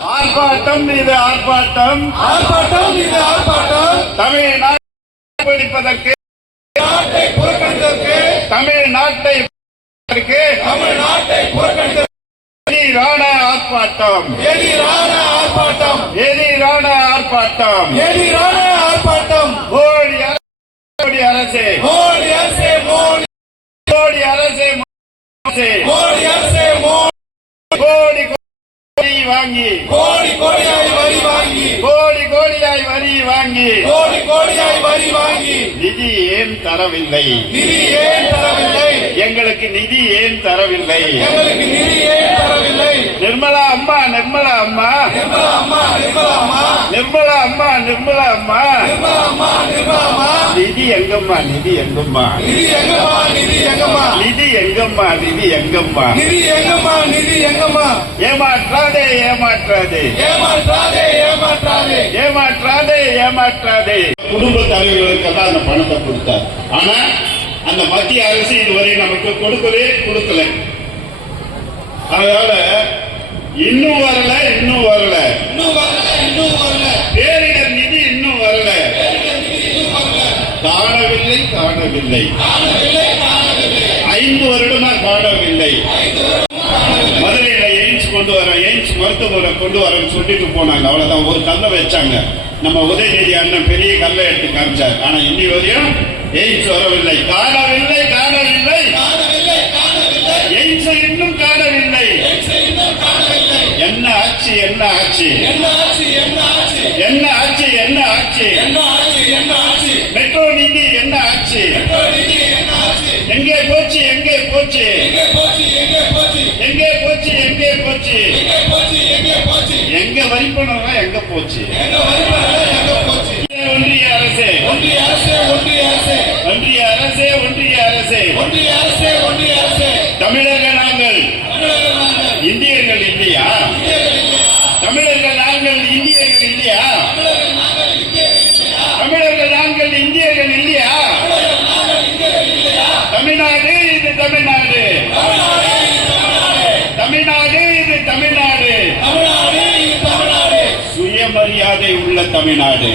ஆர்ப்பாட்டம் இது ஆர்ப்பாட்டம். ஆர்ப்பாட்டம் இது ஆர்ப்பாட்டம். தமிழ்நாட்டை பிடிப்பதற்கு நாட்டை புறக்கணித்ததற்கு தமிழ்நாட்டை பிடிப்பதற்கு தமிழ்நாட்டை புறக்கணித்த எதிரான ஆர்ப்பாட்டம். எதிரான ஆர்ப்பாட்டம். எதிரான ஆர்ப்பாட்டம். எதிரான ஆர்ப்பாட்டம். மோடி அரசே மோடி அரசே. மோடி மோடி அரசே மோடி அரசே மோடி அரசே மோடி கோடி கோடி வாங்கி. கோடி கோடியாய் வரி வாங்கி. கோடி கோடியாய் வரி வாங்கி. கோடி கோடியாய் வரி வாங்கி. நிதி ஏன் தரவில்லை? நிதி ஏன் எங்களுக்கு நிதி ஏன் தரவில்லை? எங்களுக்கு நிதி ஏன் தரவில்லை? நிர்மலா அம்மா நிர்மலா அம்மா. நிர்மலா அம்மா நிர்மலா அம்மா. நிர்மலா அம்மா நிர்மலா அம்மா. நிர்மலா அம்மா நிர்மலா அம்மா. நிதி எங்கம்மா நிதி எங்கம்மா? நிதி எங்கம்மா நிதி எங்கம்மா? நிதி எங்கம்மா நிதி எங்கம்மா? நிதி எங்கம்மா நிதி எங்கம்மா? ஏமாற்றாதே ஏமாற்றாதே. ஏமாற்றாதே ஏமாற்றாதே. ஏமாற்றாதே ஏமாற்றாதே. குடும்ப தலைவர்களுக்கெல்லாம் அந்த பணத்தை கொடுத்தார். ஆனா அந்த மத்திய அரசு இதுவரை நமக்கு கொடுக்கவே கொடுக்கல. அதனால இன்னும் வரல இன்னும் வரல. இன்னும் வரல இன்னும் வரல. பேரிடர் நிதி இன்னும் வரல. காணவில்லை காணவில்லை. ஐந்து வருடமா காணவில்லை. எய்ம்ஸ் கொண்டு வர எய்ம்ஸ் மருத்துவரை கொண்டு வரேன்னு சொல்லிட்டு போனாங்க. அவ்வளவுதான். ஒரு கல்லை வச்சாங்க. நம்ம உதயநிதி அண்ணன் பெரிய கல்லை எடுத்து காமிச்சார். ஆனா இன்னி வரையும் எய்ம்ஸ் வரவில்லை. காணவில்லை காணவில்லை. எய்ம்ஸ் இன்னும் காணவில்லை. என்ன ஆட்சி என்ன ஆட்சி என்ன ஆச்சு என்ன ஆச்சு? என்ன ஆட்சி என்ன ஆட்சி என்ன ஆச்சு என்ன ஆச்சு? மெட்ரோ நிதி என்ன ஆட்சி ஆச்சு எங்கே போச்சு எங்கே போச்சு எங்கே போச்சு? எங்கே போச்சு எங்கே அரசே ஒன்றிய அரசே. ஒன்றிய அரசே ஒன்றிய அரசே. ஒன்றிய அரசே ஒன்றிய அரசே. ஒன்றிய அரசே சுயமரியாதை உள்ள தமிழ்நாடு.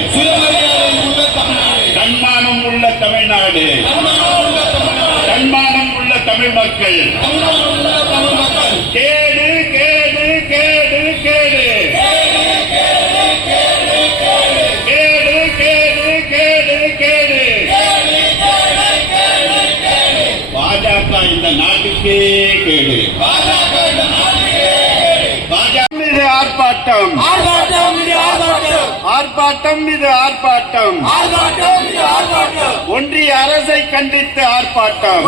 தன்மானம் உள்ள தமிழ்நாடு. தன்மானம் உள்ள தமிழ் மக்கள். தமிழ்நாடு உள்ள தமிழ் மக்கள். கேடு கேடு கேடு கேடு. கேடு கேடு கேடு கேடு. பாஜக இந்த நாட்டுக்கே கேடு. ஆர்ப்பாட்டம். ஆர்ப்பாட்டம் இது ஆர்ப்பாட்டம். ஒன்றிய அரசை கண்டித்து ஆர்ப்பாட்டம்.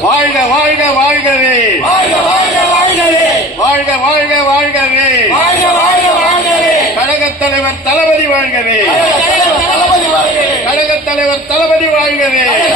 வாழ்க வாழ்க வாழ்கவே. வாழ்க வாழ்க வாழ்கவே. கழக தலைவர் தளபதி வாழ்கவே. கழக தலைவர் தளபதி வாழ்கவே.